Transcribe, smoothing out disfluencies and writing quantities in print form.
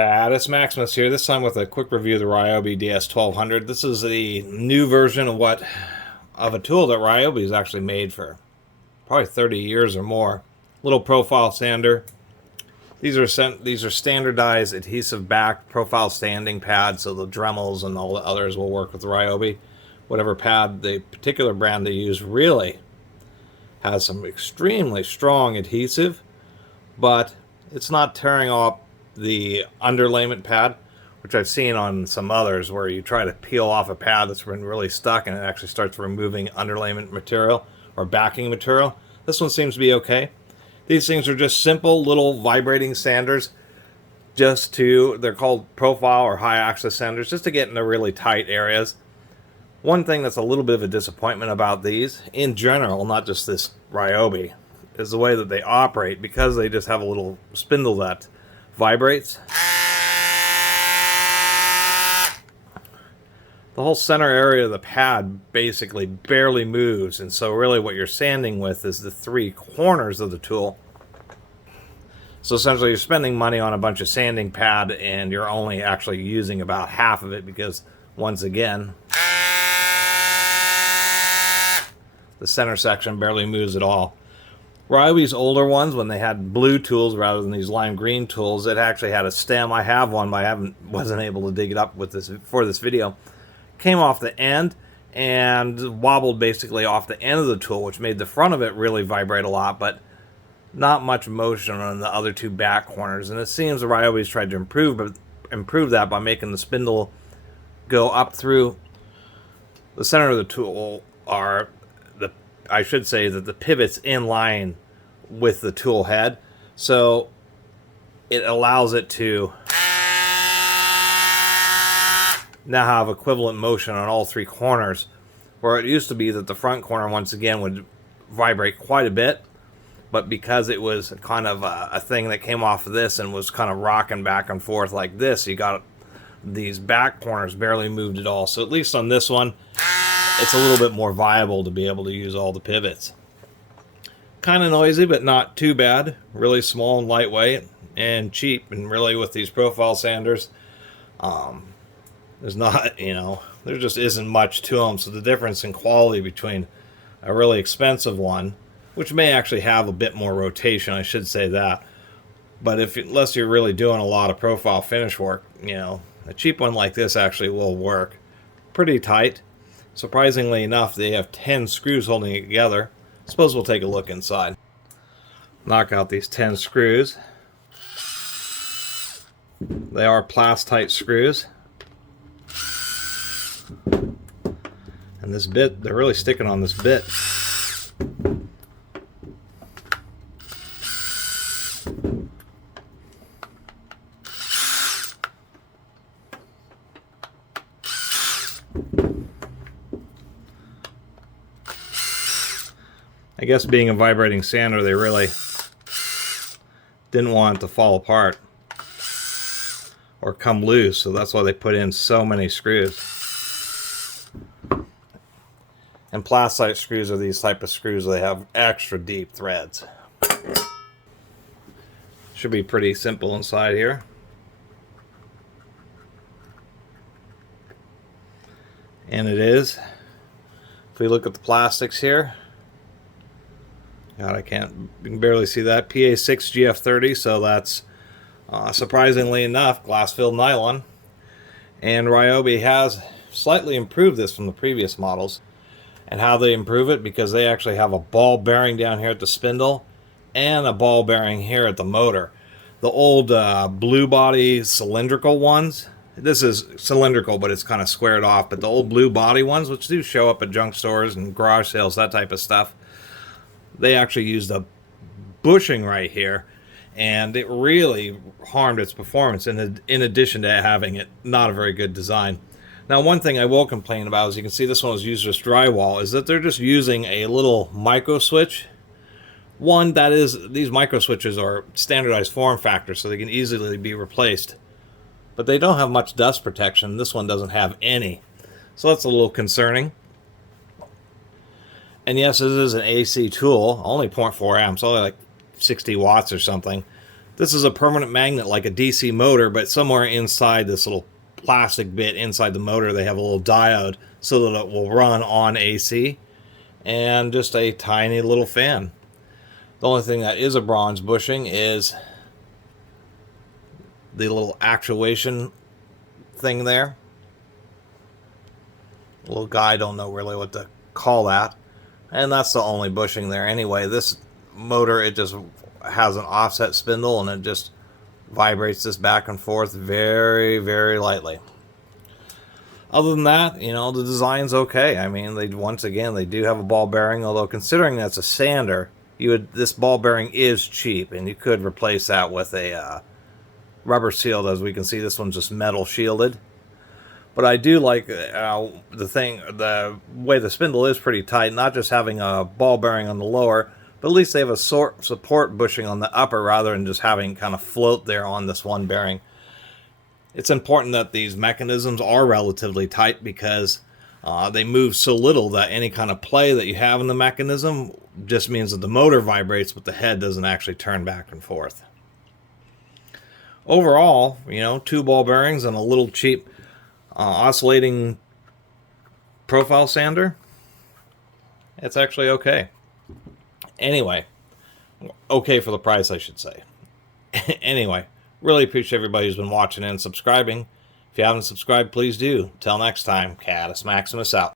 Catus, Maximus here, this time with a quick review of the Ryobi DS1200. This is the new version of a tool that Ryobi has actually made for probably 30 years or more. Little profile sander. These are standardized adhesive back profile sanding pads, so the Dremels and all the others will work with Ryobi. Whatever pad, the particular brand they use really has some extremely strong adhesive, but it's not tearing off the underlayment pad, which I've seen on some others where you try to peel off a pad that's been really stuck and it actually starts removing underlayment material or backing material. This one seems to be okay. These things are just simple little vibrating sanders, they're called profile or high axis sanders, just to get in the really tight areas. One thing that's a little bit of a disappointment about these, in general, not just this Ryobi, is the way that they operate, because they just have a little spindle that vibrates. The whole center area of the pad basically barely moves, and so really what you're sanding with is the three corners of the tool. So essentially you're spending money on a bunch of sanding pad and you're only actually using about half of it, because once again the center section barely moves at all. Ryobi's older ones, when they had blue tools rather than these lime green tools, it actually had a stem. I have one, but I wasn't able to dig it up with for this video. Came off the end and wobbled basically off the end of the tool, which made the front of it really vibrate a lot, but not much motion on the other two back corners. And it seems the Ryobi's tried to improve that by making the spindle go up through the center of the tool. I should say that the pivot's in line with the tool head, so it allows it to now have equivalent motion on all three corners, where it used to be that the front corner once again would vibrate quite a bit, but because it was kind of a thing that came off of this and was kind of rocking back and forth like this, you got these back corners barely moved at all. So at least on this one, it's a little bit more viable to be able to use all the pivots. Kind of noisy, but not too bad. Really small and lightweight and cheap. And really with these profile sanders, there's not, there just isn't much to them. So the difference in quality between a really expensive one, which may actually have a bit more rotation, I should say that, but unless you're really doing a lot of profile finish work, a cheap one like this actually will work. Pretty tight. Surprisingly enough, they have 10 screws holding it together. I suppose we'll take a look inside. Knock out these 10 screws. They are Plastite screws. And this bit, they're really sticking on this bit. I guess being a vibrating sander, they really didn't want it to fall apart or come loose, so that's why they put in so many screws. And Plastite screws are these type of screws. They have extra deep threads. Should be pretty simple inside here. And it is. If we look at the plastics here, God, you can barely see that. PA6 GF30, so that's surprisingly enough glass-filled nylon. And Ryobi has slightly improved this from the previous models. And how they improve it, because they actually have a ball bearing down here at the spindle and a ball bearing here at the motor. The old blue body cylindrical ones, this is cylindrical but it's kind of squared off, but the old blue body ones, which do show up at junk stores and garage sales, that type of stuff, they actually used a bushing right here, and it really harmed its performance in addition to having it not a very good design. Now, one thing I will complain about, as you can see this one was used as drywall, is that they're just using a little micro switch. One, that is, these micro switches are standardized form factor, so they can easily be replaced. But they don't have much dust protection. This one doesn't have any. So that's a little concerning. And yes, this is an AC tool, only 0.4 amps, only like 60 watts or something. This is a permanent magnet like a DC motor, but somewhere inside this little plastic bit inside the motor, they have a little diode so that it will run on AC, and just a tiny little fan. The only thing that is a bronze bushing is the little actuation thing there. Little guy, don't know really what to call that. And that's the only bushing there. Anyway, this motor, it just has an offset spindle, and it just vibrates this back and forth very, very lightly. Other than that, you know, the design's okay. I mean, once again, they do have a ball bearing, although considering that's a sander, this ball bearing is cheap, and you could replace that with a rubber sealed. As we can see, this one's just metal shielded. But I do like the way the spindle is pretty tight, not just having a ball bearing on the lower, but at least they have a support bushing on the upper rather than just having kind of float there on this one bearing. It's important that these mechanisms are relatively tight because they move so little that any kind of play that you have in the mechanism just means that the motor vibrates, but the head doesn't actually turn back and forth. Overall, you know, 2 ball bearings and a little cheap oscillating profile sander, it's actually okay. Anyway, okay for the price, I should say. Anyway, really appreciate everybody who's been watching and subscribing. If you haven't subscribed, please do. Till next time, Catus Maximus out.